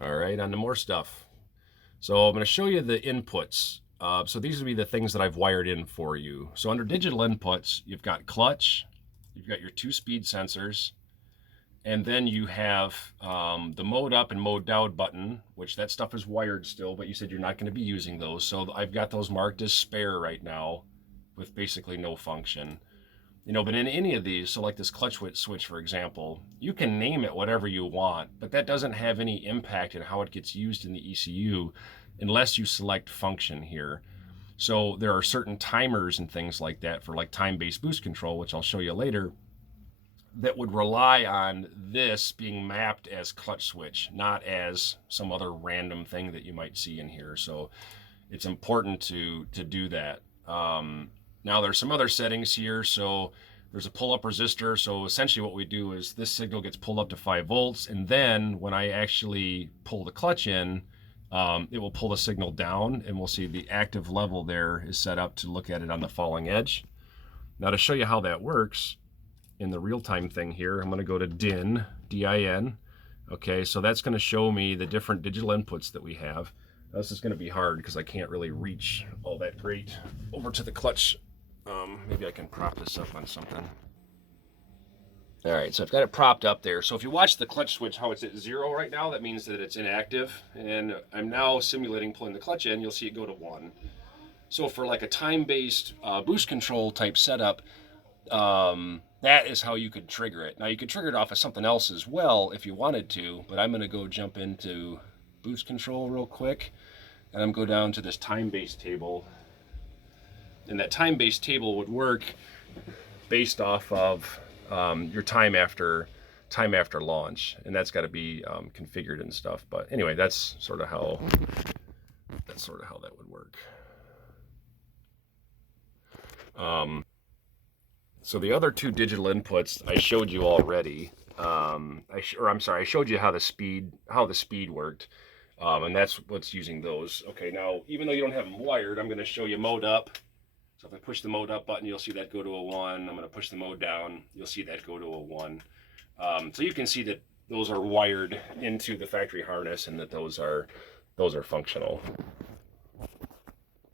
All right, on to more stuff. So I'm going to show you the inputs. So these would be the things that I've wired in for you. So under digital inputs, you've got clutch, you've got your 2-speed sensors, and then you have the mode up and mode down button, which that stuff is wired still, but you said you're not going to be using those. So I've got those marked as spare right now with basically no function. But in any of these, so like this clutch switch, for example, you can name it whatever you want, but that doesn't have any impact in how it gets used in the ECU unless you select function here. So there are certain timers and things like that for like time-based boost control, which I'll show you later, that would rely on this being mapped as clutch switch, not as some other random thing that you might see in here. So it's important to do that. Now there's some other settings here. So there's a pull-up resistor. So essentially what we do is this signal gets pulled up to 5 volts. And then when I actually pull the clutch in, it will pull the signal down, and we'll see the active level there is set up to look at it on the falling edge. Now to show you how that works in the real-time thing here, I'm going to go to DIN, D-I-N. Okay, so that's going to show me the different digital inputs that we have. Now, this is going to be hard because I can't really reach all that great over to the clutch. Maybe I can prop this up on something. All right, so I've got it propped up there. So if you watch the clutch switch, how it's at 0 right now, that means that it's inactive. And I'm now simulating pulling the clutch in. You'll see it go to 1. So for like a time-based boost control type setup, that is how you could trigger it. Now you could trigger it off of something else as well if you wanted to, but I'm going to go jump into boost control real quick, and I'm going to go down to this time-based table. And that time-based table would work based off of your time after launch, and that's got to be configured and stuff. But anyway, that's sort of how that would work. So the other 2 digital inputs I showed you already. I showed you how the speed worked, and that's what's using those. Okay, now even though you don't have them wired, I'm going to show you mode up. So if I push the mode up button, you'll see that go to a 1. I'm going to push the mode down. You'll see that go to a 1. So you can see that those are wired into the factory harness and that those are functional.